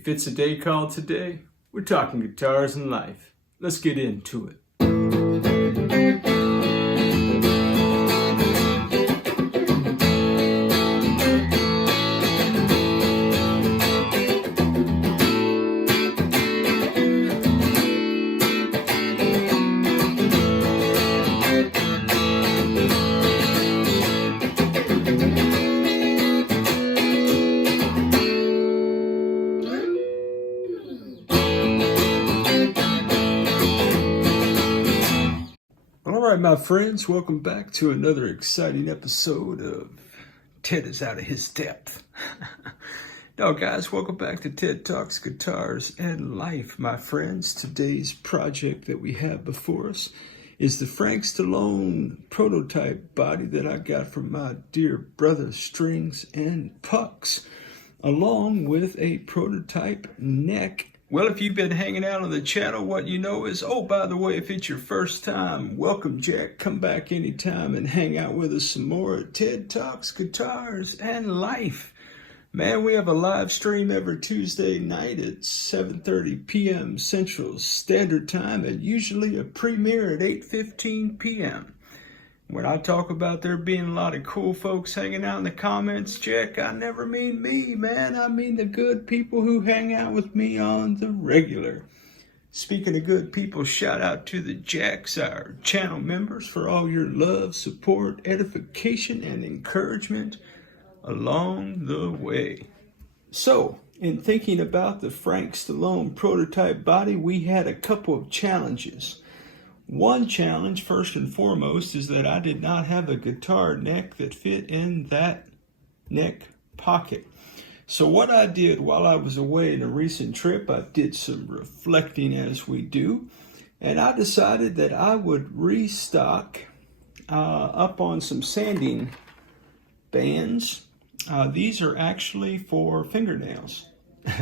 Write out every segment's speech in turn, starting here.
If it's a day called today, we're talking guitars and life. Let's get into it. All right, my friends, welcome back to another exciting episode of Ted is Out of His Depth. No, guys, welcome back to Ted Talks Guitars and Life, my friends. Today's project that we have before us is the Frank Stallone prototype body that I got from my dear brother Strings and Pucks, along with a prototype neck. Well, if you've been hanging out on the channel, what you know is, oh, by the way, if it's your first time, welcome, Jack. Come back anytime and hang out with us some more at Ted Talks Guitars and Life. Man, we have a live stream every Tuesday night at 7:30 p.m. Central Standard Time, and usually a premiere at 8:15 p.m. When I talk about there being a lot of cool folks hanging out in the comments, Jack, I never mean me, man. I mean the good people who hang out with me on the regular. Speaking of good people, shout out to the Jacks, our channel members, for all your love, support, edification, and encouragement along the way. So, in thinking about the Frank Stallone prototype body, we had a couple of challenges. One challenge, first and foremost, is that I did not have a guitar neck that fit in that neck pocket. So what I did while I was away in a recent trip, I did some reflecting as we do, and I decided that I would restock up on some sanding bands. These are actually for fingernails.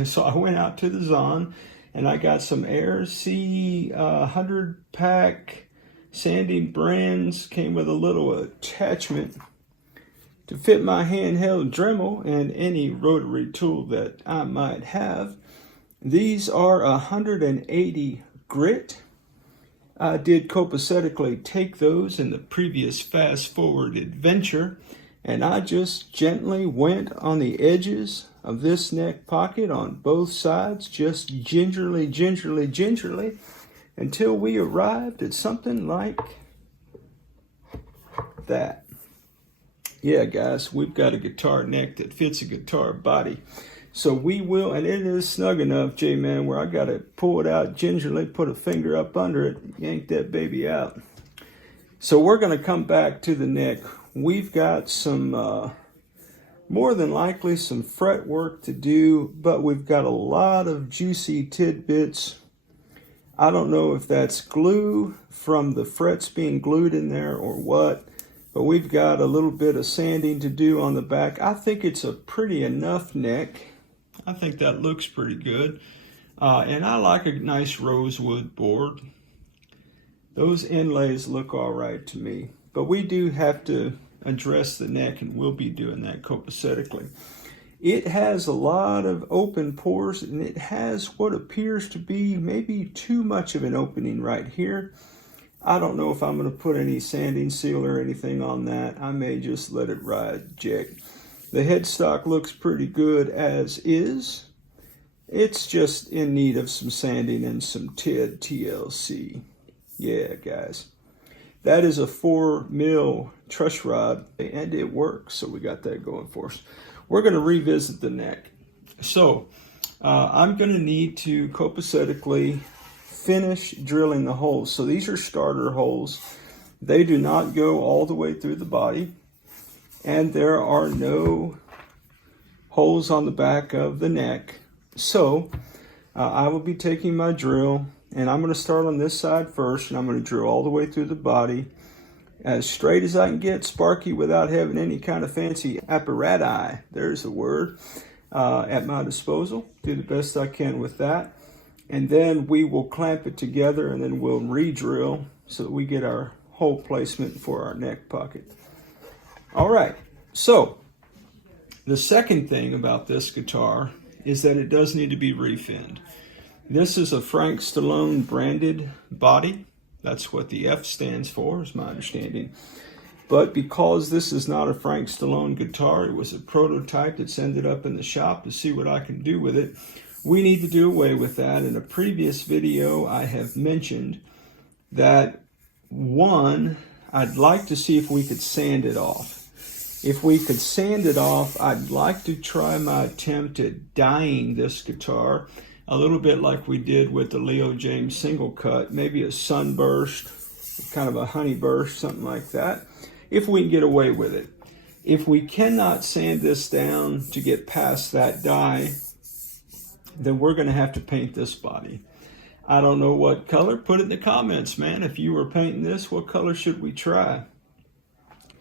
So I went out to the Zon, and I got some Air C 100 pack sanding brands. Came with a little attachment to fit my handheld Dremel and any rotary tool that I might have. These are 180 grit. I did copacetically take those in the previous fast forward adventure, and I just gently went on the edges of this neck pocket on both sides, just gingerly, until we arrived at something like that. Yeah, guys, we've got a guitar neck that fits a guitar body. So we will, and it is snug enough, J-Man, where I got to pull it out gingerly, put a finger up under it, yank that baby out. So we're going to come back to the neck. We've got some more than likely some fret work to do, but we've got a lot of juicy tidbits. I don't know if that's glue from the frets being glued in there or what, but we've got a little bit of sanding to do on the back. I think it's a pretty enough neck. I think that looks pretty good. And I like a nice rosewood board. Those inlays look all right to me, but we do have to address the neck, and we'll be doing that copacetically. It has a lot of open pores, and it has what appears to be maybe too much of an opening right here. I don't know if I'm going to put any sanding seal or anything on that. I may just let it ride, Jack. The headstock looks pretty good as is. It's just in need of some sanding and some TED TLC. Yeah, guys. That is a 4mm truss rod, and it works, so we got that going for us. We're going to revisit the neck. So I'm going to need to copacetically finish drilling the holes. So these are starter holes. They do not go all the way through the body, and there are no holes on the back of the neck. So I will be taking my drill, and I'm going to start on this side first, and I'm going to drill all the way through the body as straight as I can get, Sparky, without having any kind of fancy apparatus, there's the word, at my disposal. Do the best I can with that. And then we will clamp it together, and then we'll re-drill so that we get our hole placement for our neck pocket. All right, so the second thing about this guitar is that it does need to be refinned. This is a Frank Stallone branded body. That's what the F stands for, is my understanding. But because this is not a Frank Stallone guitar, it was a prototype that's ended up in the shop to see what I can do with it. We need to do away with that. In a previous video, I have mentioned that, one, I'd like to see if we could sand it off. If we could sand it off, I'd like to try my attempt at dyeing this guitar a little bit like we did with the Leo James single cut, maybe a sunburst, kind of a honey burst, something like that, if we can get away with it. If we cannot sand this down to get past that dye, then we're going to have to paint this body. I don't know what color. Put it in the comments, man. If you were painting this, what color should we try?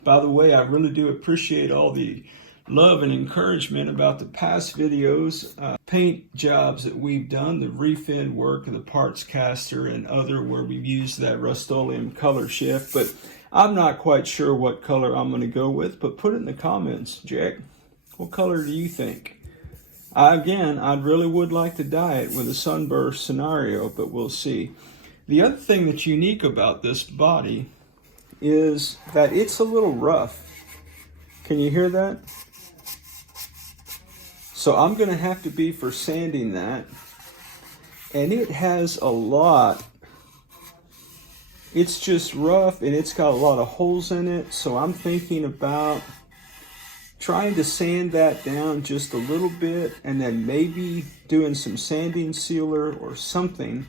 By the way, I really do appreciate all the love and encouragement about the past videos, paint jobs that we've done, the refin work of the Partscaster and other where we've used that Rust-Oleum color shift. But I'm not quite sure what color I'm going to go with, but put it in the comments, Jack. What color do you think? Again, I really would like to dye it with a sunburst scenario, but we'll see. The other thing that's unique about this body is that it's a little rough. Can you hear that? So I'm going to have to be for sanding that. And it has a lot. It's just rough and it's got a lot of holes in it. So I'm thinking about trying to sand that down just a little bit and then maybe doing some sanding sealer or something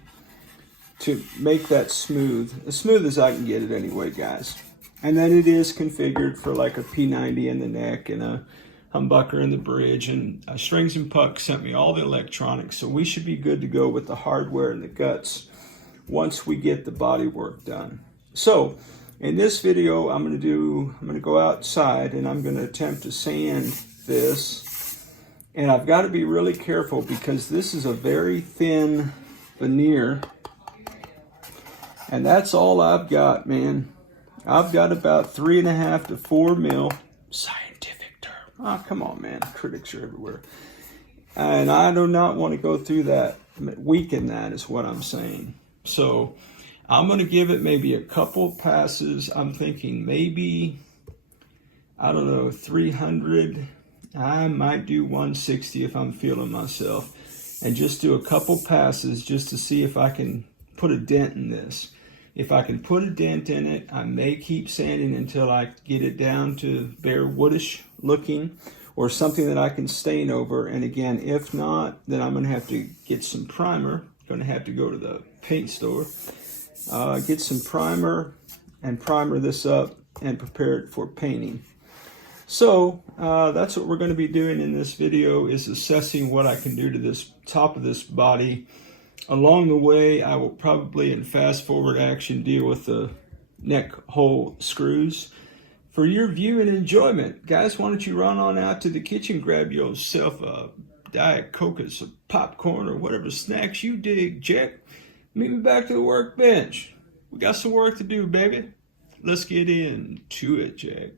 to make that smooth. As smooth as I can get it anyway, guys. And then it is configured for like a P90 in the neck and a humbucker in the bridge, and Strings and Puck sent me all the electronics, so we should be good to go with the hardware and the guts once we get the body work done. So in this video, I'm going to go outside and I'm going to attempt to sand this, and I've got to be really careful because this is a very thin veneer, and that's all I've got, man. I've got about 3.5 to 4 mil. Scientific term. Oh, come on, man. Critics are everywhere. And I do not want to go through that. Weaken that is what I'm saying. So I'm going to give it maybe a couple passes. I'm thinking maybe, I don't know, 300. I might do 160 if I'm feeling myself. And just do a couple passes just to see if I can put a dent in this. If I can put a dent in it, I may keep sanding until I get it down to bare woodish looking or something that I can stain over. And again, if not, then I'm going to have to get some primer. Going to have to go to the paint store, get some primer and primer this up and prepare it for painting. So that's what we're going to be doing in this video, is assessing what I can do to this top of this body. Along the way, I will probably, in fast forward action, deal with the neck hole screws. For your view and enjoyment, guys, why don't you run on out to the kitchen, grab yourself a Diet Coke, some popcorn, or whatever snacks you dig, Jack. Meet me back to the workbench. We got some work to do, baby. Let's get into it, Jack.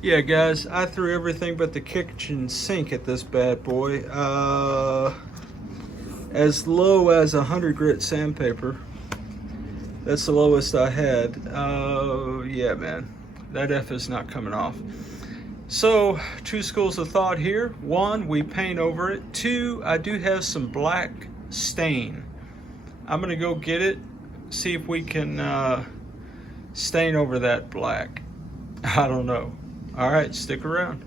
Yeah, guys, I threw everything but the kitchen sink at this bad boy. As low as 100 grit sandpaper. That's the lowest I had. Yeah, man, that F is not coming off. So, two schools of thought here. One, we paint over it. Two, I do have some black stain. I'm gonna go get it, see if we can stain over that black. I don't know. All right, stick around.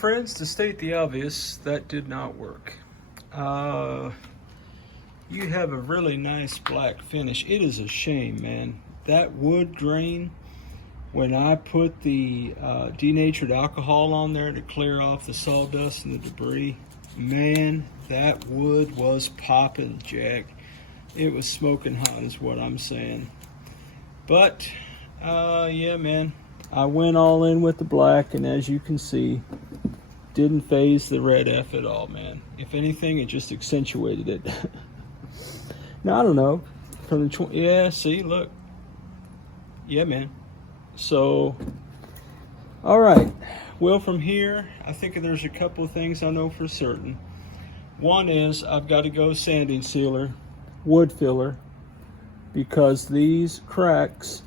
friends, to state the obvious, that did not work. You have a really nice black finish. It is a shame, man. That wood grain, when I put the denatured alcohol on there to clear off the sawdust and the debris, man, that wood was popping, Jack. It was smoking hot is what I'm saying. But, yeah, man, I went all in with the black, and as you can see, didn't phase the red F at all, man. If anything, it just accentuated it. Now, I don't know. From the yeah, see, look. Yeah, man. So, all right. Well, from here, I think there's a couple of things I know for certain. One is I've got to go sanding sealer, wood filler, because these cracks,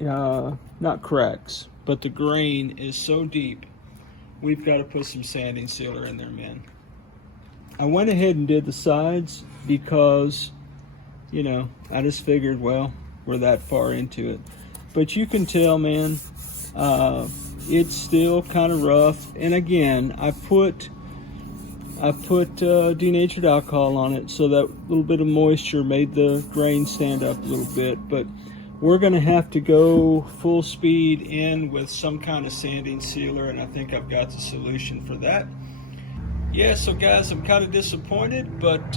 not cracks, but the grain is so deep, we've got to put some sanding sealer in there, man. I went ahead and did the sides because, you know, I just figured, well, we're that far into it. But you can tell, man, it's still kind of rough. And again, I put denatured alcohol on it, so that little bit of moisture made the grain stand up a little bit. But we're gonna have to go full speed in with some kind of sanding sealer, and I think I've got the solution for that. Yeah, so guys, I'm kind of disappointed, but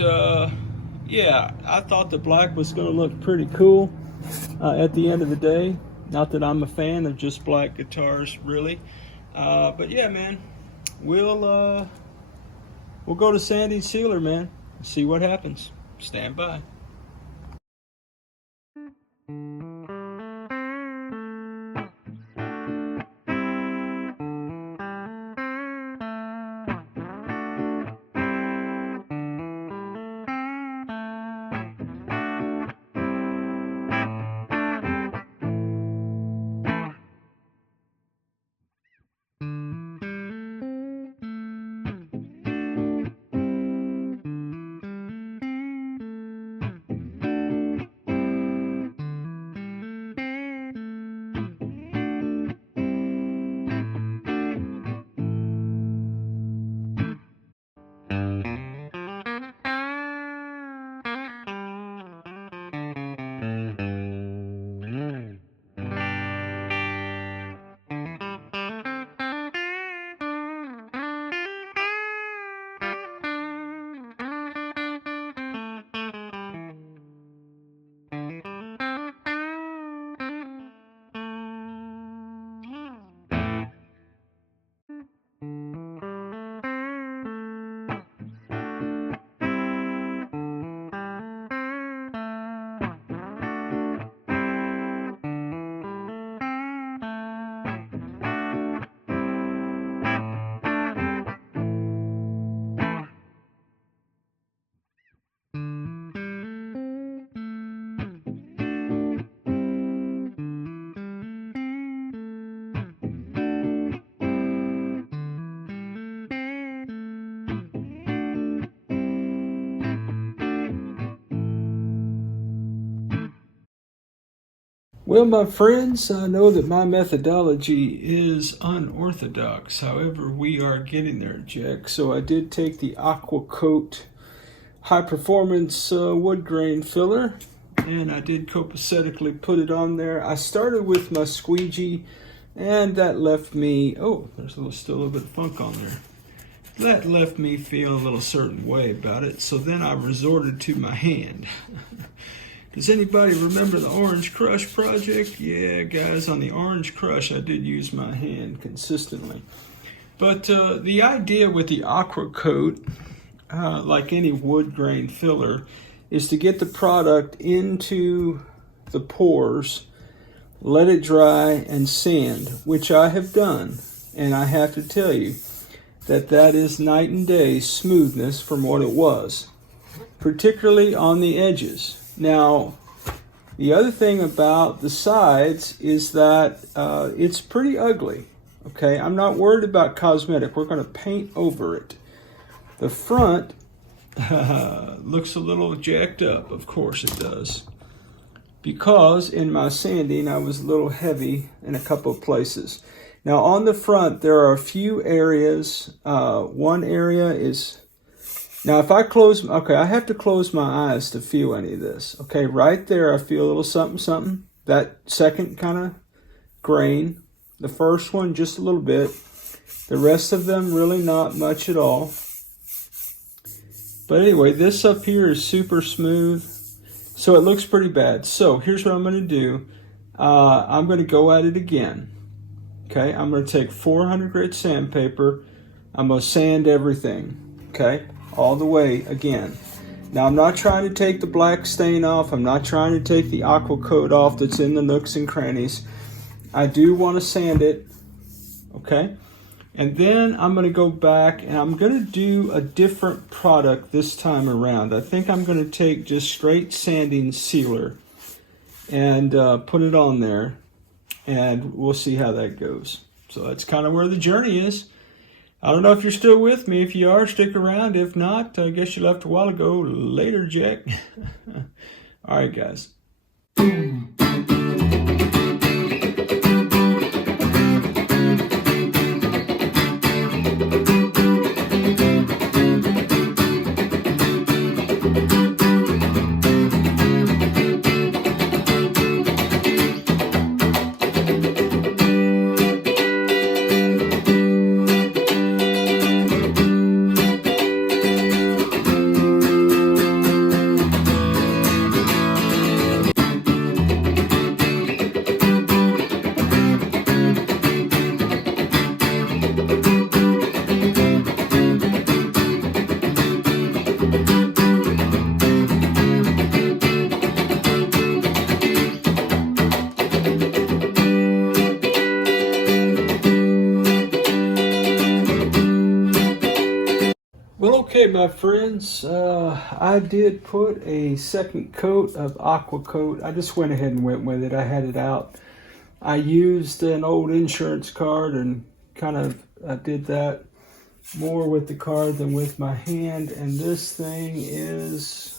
yeah, I thought the black was going to look pretty cool at the end of the day. Not that I'm a fan of just black guitars, really. But yeah, man, we'll go to sanding sealer, man, and see what happens. Stand by. Well, my friends, I know that my methodology is unorthodox. However, we are getting there, Jack. So I did take the Aqua Coat high performance wood grain filler, and I did copacetically put it on there. I started with my squeegee, and that left me, oh, there's still a little bit of funk on there. That left me feel a little certain way about it. So then I resorted to my hand. Does anybody remember the Orange Crush project? Yeah, guys, on the Orange Crush, I did use my hand consistently. But the idea with the Aqua Coat, like any wood grain filler, is to get the product into the pores, let it dry, and sand, which I have done. And I have to tell you that is night and day smoothness from what it was, particularly on the edges. Now, the other thing about the sides is that it's pretty ugly, okay? I'm not worried about cosmetic. We're going to paint over it. The front looks a little jacked up. Of course it does. Because in my sanding, I was a little heavy in a couple of places. Now on the front, there are a few areas. One area is, now if I close, okay, I have to close my eyes to feel any of this. Okay, right there I feel a little something, something. That second kind of grain. The first one, just a little bit. The rest of them, really not much at all. But anyway, this up here is super smooth. So it looks pretty bad. So here's what I'm going to do. I'm going to go at it again. Okay, I'm going to take 400 grit sandpaper. I'm going to sand everything. Okay, all the way again. Now I'm not trying to take the black stain off. I'm not trying to take the aqua coat off that's in the nooks and crannies. I do want to sand it. Okay, and then I'm going to go back and I'm going to do a different product this time around. I think I'm going to take just straight sanding sealer and put it on there, and we'll see how that goes. So that's kind of where the journey is. I don't know if you're still with me. If you are, stick around. If not, I guess you left a while ago. Later, Jack. All right, guys. Well, okay, my friends, I did put a second coat of aqua coat. I just went ahead and went with it. I had it out. I used an old insurance card and kind of did that more with the card than with my hand. And this thing is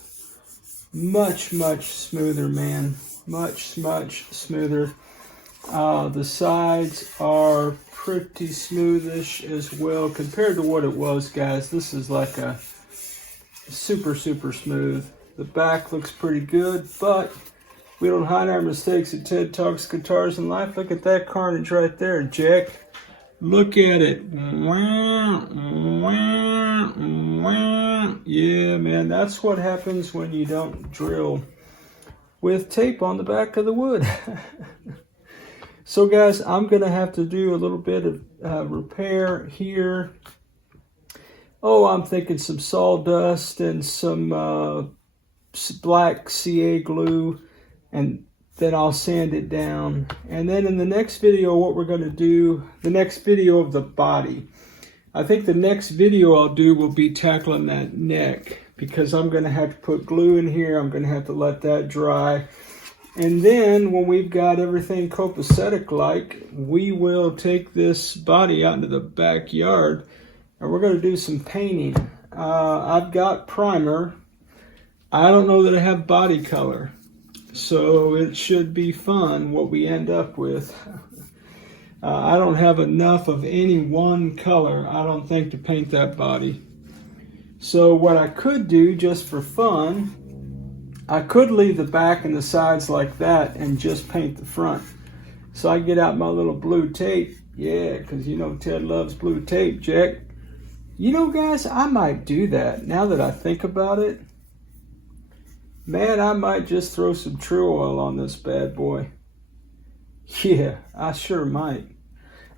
much, much smoother, man. Much smoother. The sides are pretty smoothish as well compared to what it was, guys. This is like a super smooth. The back looks pretty good, but we don't hide our mistakes at Ted Talks Guitars and Life. Look at that carnage right there, Jack. Look at it. Yeah, man, that's what happens when you don't drill with tape on the back of the wood. So guys, I'm going to have to do a little bit of repair here. Oh, I'm thinking some sawdust and some black CA glue, and then I'll sand it down. And then in the next video, what we're going to do, the next video of the body, I think the next video I'll do will be tackling that neck, because I'm going to have to put glue in here. I'm going to have to let that dry. And then when we've got everything copacetic-like, we will take this body out into the backyard and we're going to do some painting. I've got primer. I don't know that I have body color, so it should be fun what we end up with. I don't have enough of any one color, I don't think, to paint that body. So what I could do just for fun, I could leave the back and the sides like that and just paint the front. So I get out my little blue tape. Yeah, because you know Ted loves blue tape, Jack. You know, guys, I might do that now that I think about it. Man, I might just throw some True Oil on this bad boy. Yeah, I sure might.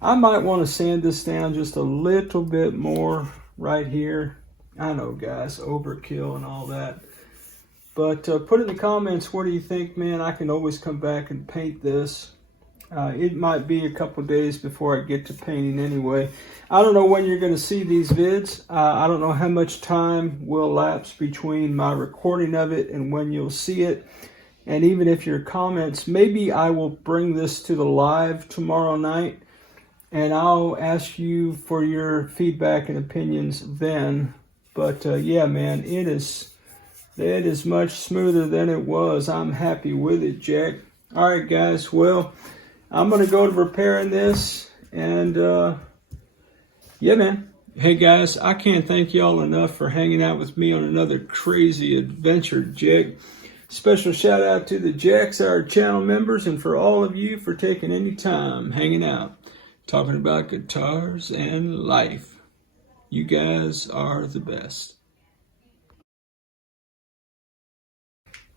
I might want to sand this down just a little bit more right here. I know, guys, overkill and all that. But put in the comments, what do you think, man? I can always come back and paint this. It might be a couple days before I get to painting anyway. I don't know when you're going to see these vids. I don't know how much time will lapse between my recording of it and when you'll see it. And even if your comments, maybe I will bring this to the live tomorrow night, and I'll ask you for your feedback and opinions then. But yeah, man, it is much smoother than it was. I'm happy with it, Jack. All right, guys. Well, I'm going to go to repairing this, And yeah, man. Hey guys, I can't thank y'all enough for hanging out with me on another crazy adventure, Jack. Special shout out to the Jacks, our channel members, and for all of you for taking any time hanging out, talking about guitars and life. You guys are the best.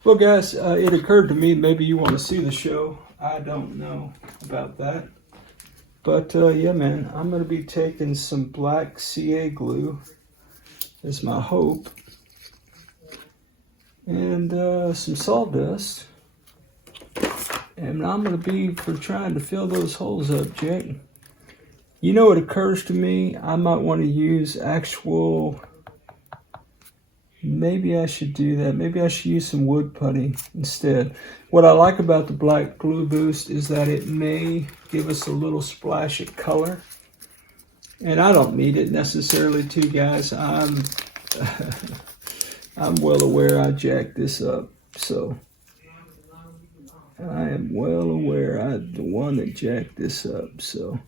Well, guys, it occurred to me maybe you want to see the show. I don't know about that. But yeah, man, I'm going to be taking some black CA glue as my hope. And some sawdust. And I'm going to be for trying to fill those holes up, Jack. You know, it occurs to me, I might want to use actual... Maybe I should do that. Maybe I should use some wood putty instead. What I like about the black glue boost is that it may give us a little splash of color. And I don't need it necessarily to, guys. I'm well aware I jacked this up. So I am well aware I'm the one that jacked this up. So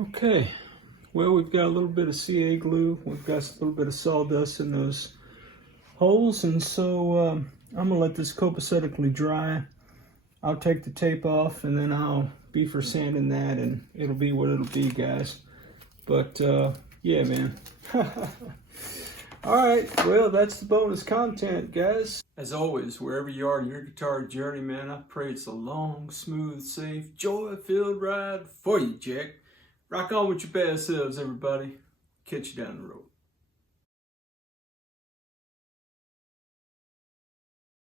okay, well, we've got a little bit of CA glue. We've got a little bit of sawdust in those holes. And so I'm going to let this copacetically dry. I'll take the tape off and then I'll be for sanding that and it'll be what it'll be, guys. But yeah, man. All right, well, that's the bonus content, guys. As always, wherever you are in your guitar journey, man, I pray it's a long, smooth, safe, joy-filled ride for you, Jack. Rock on with your best selves, everybody. Catch you down the road.